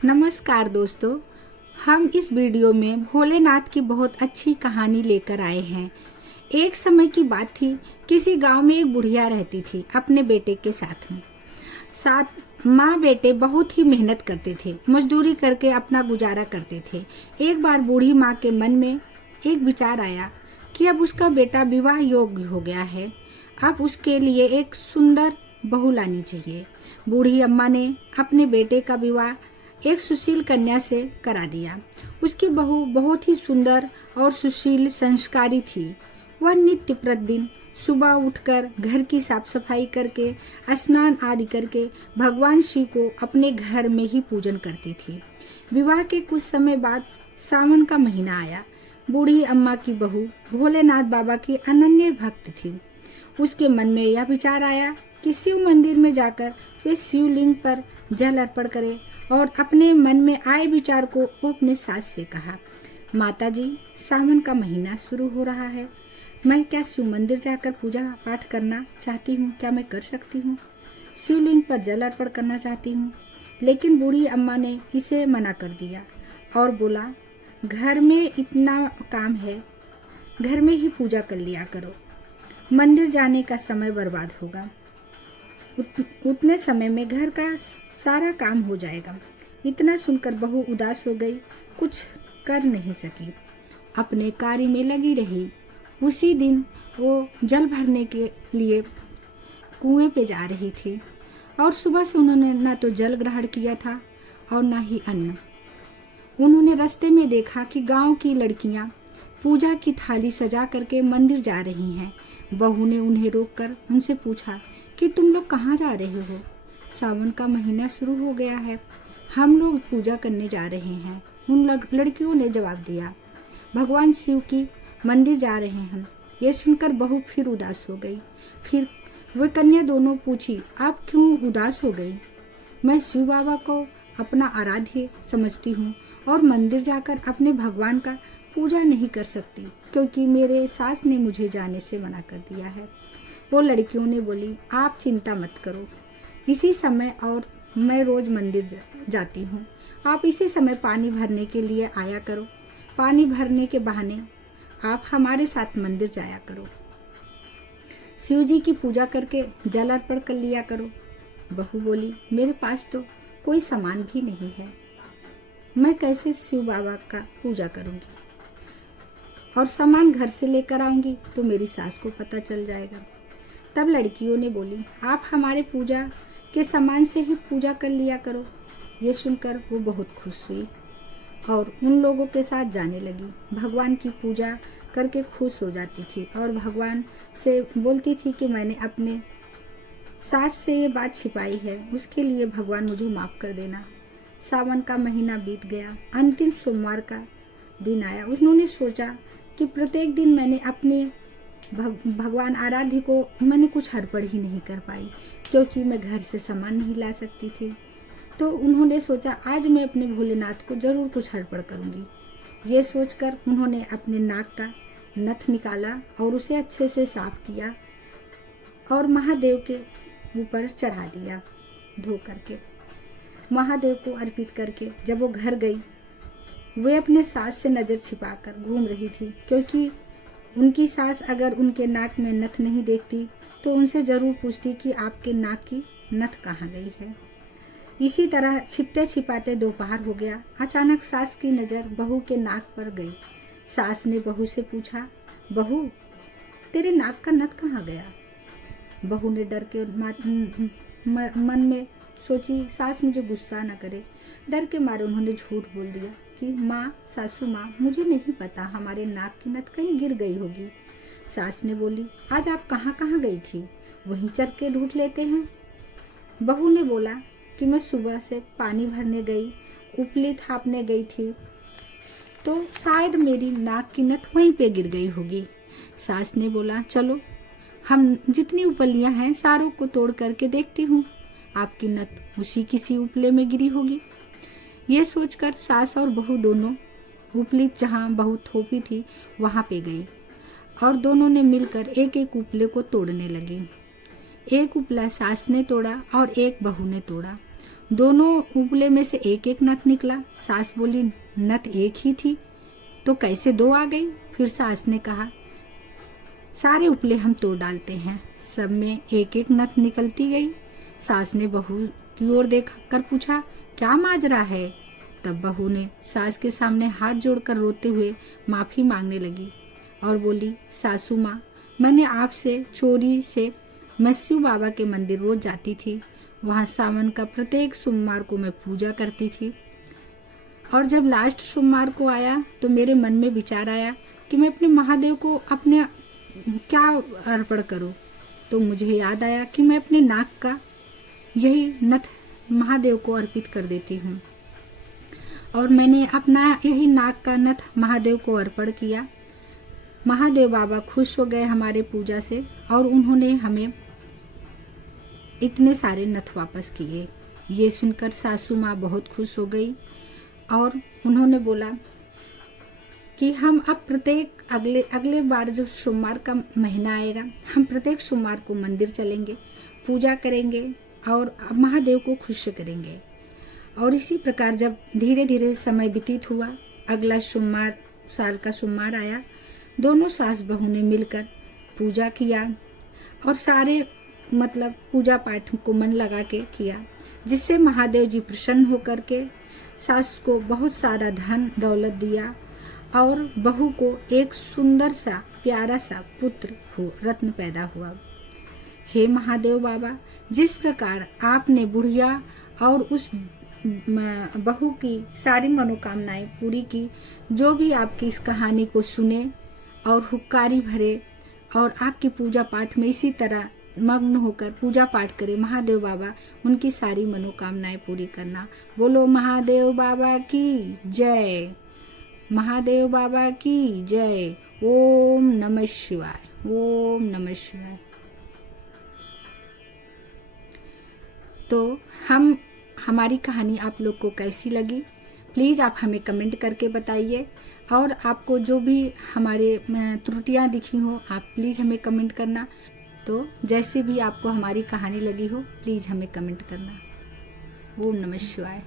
नमस्कार दोस्तों, हम इस वीडियो में भोलेनाथ की बहुत अच्छी कहानी लेकर आए हैं। एक समय की बात थी, किसी गांव में एक बुढ़िया रहती थी अपने बेटे के साथ माँ बेटे बहुत ही मेहनत करते थे, मजदूरी करके अपना गुजारा करते थे। एक बार बूढ़ी माँ के मन में एक विचार आया कि अब उसका बेटा विवाह योग्य हो गया है, अब उसके लिए एक सुंदर बहू लानी चाहिए। बूढ़ी अम्मा ने अपने बेटे का विवाह एक सुशील कन्या से करा दिया। उसकी बहू बहुत ही सुंदर और सुशील संस्कारी थी। वह नित्य प्रतिदिन सुबह उठकर घर की साफ सफाई करके स्नान आदि करके भगवान शिव को अपने घर में ही पूजन करती थी। विवाह के कुछ समय बाद सावन का महीना आया। बूढ़ी अम्मा की बहू भोलेनाथ बाबा की अनन्य भक्त थी। उसके मन में यह विचार आया कि शिव मंदिर में जाकर वे शिवलिंग पर जल अर्पण करे और अपने मन में आए विचार को वो अपने सास से कहा, माता जी, सावन का महीना शुरू हो रहा है, मैं क्या शिव मंदिर जाकर पूजा पाठ करना चाहती हूँ, क्या मैं कर सकती हूँ? शिवलिंग पर जल अर्पण करना चाहती हूँ। लेकिन बूढ़ी अम्मा ने इसे मना कर दिया और बोला, घर में इतना काम है, घर में ही पूजा कर लिया करो, मंदिर जाने का समय बर्बाद होगा, उतने समय में घर का सारा काम हो जाएगा। इतना सुनकर बहू उदास हो गई, कुछ कर नहीं सकी, अपने कार्य में लगी रही। उसी दिन वो जल भरने के लिए कुएं पे जा रही थी और सुबह से उन्होंने न तो जल ग्रहण किया था और न ही अन्न। उन्होंने रास्ते में देखा कि गांव की लड़कियां पूजा की थाली सजा करके मंदिर जा रही हैं। बहू ने उन्हें रोककर उनसे पूछा कि तुम लोग कहाँ जा रहे हो? सावन का महीना शुरू हो गया है, हम लोग पूजा करने जा रहे हैं। उन लड़कियों ने जवाब दिया, भगवान शिव की मंदिर जा रहे हैं। ये सुनकर बहू फिर उदास हो गई। फिर वे कन्या दोनों पूछी, आप क्यों उदास हो गई? मैं शिव बाबा को अपना आराध्य समझती हूँ और मंदिर जाकर अपने भगवान का पूजा नहीं कर सकती, क्योंकि मेरे सास ने मुझे जाने से मना कर दिया है। वो लड़कियों ने बोली, आप चिंता मत करो, इसी समय और मैं रोज मंदिर जाती हूँ, आप इसी समय पानी भरने के लिए आया करो। पानी भरने के बहाने आप हमारे साथ मंदिर जाया करो, शिव जी की पूजा करके जल अर्पण कर लिया करो। बहू बोली, मेरे पास तो कोई सामान भी नहीं है, मैं कैसे शिव बाबा का पूजा करूँगी, और सामान घर से लेकर आऊँगी तो मेरी सास को पता चल जाएगा। तब लड़कियों ने बोली, आप हमारे पूजा के सामान से ही पूजा कर लिया करो। ये सुनकर वो बहुत खुश हुई और उन लोगों के साथ जाने लगी। भगवान की पूजा करके खुश हो जाती थी और भगवान से बोलती थी कि मैंने अपने सास से ये बात छिपाई है, उसके लिए भगवान मुझे माफ़ कर देना। सावन का महीना बीत गया, अंतिम सोमवार का दिन आया। उन्होंने सोचा कि प्रत्येक दिन मैंने अपने भगवान आराध्य को मैंने कुछ अर्पण ही नहीं कर पाई, क्योंकि मैं घर से सामान नहीं ला सकती थी। तो उन्होंने सोचा, आज मैं अपने भोलेनाथ को जरूर कुछ अर्पण करूंगी। ये सोचकर उन्होंने अपने नाक का नथ निकाला और उसे अच्छे से साफ किया और महादेव के ऊपर चढ़ा दिया। धो करके महादेव को अर्पित करके जब वो घर गई, वे अपने सास से नज़र छिपाकर घूम रही थी, क्योंकि उनकी सास अगर उनके नाक में नथ नहीं देखती तो उनसे ज़रूर पूछती कि आपके नाक की नथ कहाँ गई है। इसी तरह छिपते छिपाते दोपहर हो गया। अचानक सास की नज़र बहू के नाक पर गई। सास ने बहू से पूछा, बहू, तेरे नाक का नथ कहाँ गया? बहू ने डर के मन में सोची, सास मुझे गुस्सा न करे। डर के मारे उन्होंने झूठ बोल दिया कि माँ, सासू माँ, मुझे नहीं पता, हमारे नाक की नथ कहीं गिर गई होगी। सास ने बोली, आज आप कहाँ कहाँ गई थी, वहीं चल के ढूंढ लेते हैं। बहू ने बोला कि मैं सुबह से पानी भरने गई, उपली थापने गई थी, तो शायद मेरी नाक की नथ वहीं पे गिर गई होगी। सास ने बोला, चलो हम जितनी उपलियां हैं सारों को तोड़ करके देखती हूँ, आपकी नथ उसी किसी उपले में गिरी होगी। ये सोचकर सास और बहू दोनों उपली जहाँ बहू थोपी थी वहाँ पे गई और दोनों ने मिलकर एक एक उपले को तोड़ने लगी। एक उपला सास ने तोड़ा और एक बहू ने तोड़ा। दोनों उपले में से एक एक नथ निकला। सास बोली, नथ एक ही थी तो कैसे दो आ गई? फिर सास ने कहा, सारे उपले हम तोड़ डालते हैं। सब में एक एक नथ निकलती गई। सास ने बहू की ओर देख कर पूछा, क्या माजरा है? तब बहू ने सास के सामने हाथ जोड़कर रोते हुए माफी मांगने लगी और बोली, सासू माँ, मैंने आपसे चोरी से मस्यू बाबा के मंदिर रोज जाती थी। वहाँ सावन का प्रत्येक सोमवार को मैं पूजा करती थी और जब लास्ट सोमवार को आया तो मेरे मन में विचार आया कि मैं अपने महादेव को अपने क्या अर्पण करूं। तो मुझे याद आया कि मैं अपने नाक का यही नथ महादेव को अर्पित कर देती हूँ और मैंने अपना यही नाक का नथ महादेव को अर्पण किया। महादेव बाबा खुश हो गए हमारे पूजा से और उन्होंने हमें इतने सारे नथ वापस किए। ये सुनकर सासू माँ बहुत खुश हो गई और उन्होंने बोला कि हम अब प्रत्येक अगले बार जब सोमवार का महीना आएगा, हम प्रत्येक सोमवार को मंदिर चलेंगे, पूजा करेंगे और महादेव को खुश करेंगे। और इसी प्रकार जब धीरे धीरे समय व्यतीत हुआ, अगला सोमवार साल का सोमवार आया, दोनों सास बहू ने मिलकर पूजा किया और सारे पूजा पाठ को मन लगा के किया, जिससे महादेव जी प्रसन्न होकर के सास को बहुत सारा धन दौलत दिया और बहू को एक सुंदर सा प्यारा सा पुत्र रत्न पैदा हुआ। हे महादेव बाबा, जिस प्रकार आपने बुढ़िया और उस बहू की सारी मनोकामनाएं पूरी की, जो भी आपकी इस कहानी को सुने और हुक्कारी भरे और आपकी पूजा पाठ में इसी तरह मग्न होकर पूजा पाठ करे, महादेव बाबा उनकी सारी मनोकामनाएं पूरी करना। बोलो महादेव बाबा की जय, महादेव बाबा की जय। ओम नमः शिवाय, ओम नमः शिवाय। तो हमारी कहानी आप लोग को कैसी लगी, प्लीज़ आप हमें कमेंट करके बताइए और आपको जो भी हमारे त्रुटियां दिखी हो आप प्लीज़ हमें कमेंट करना। तो जैसे भी आपको हमारी कहानी लगी हो प्लीज़ हमें कमेंट करना। ओम नमः शिवाय।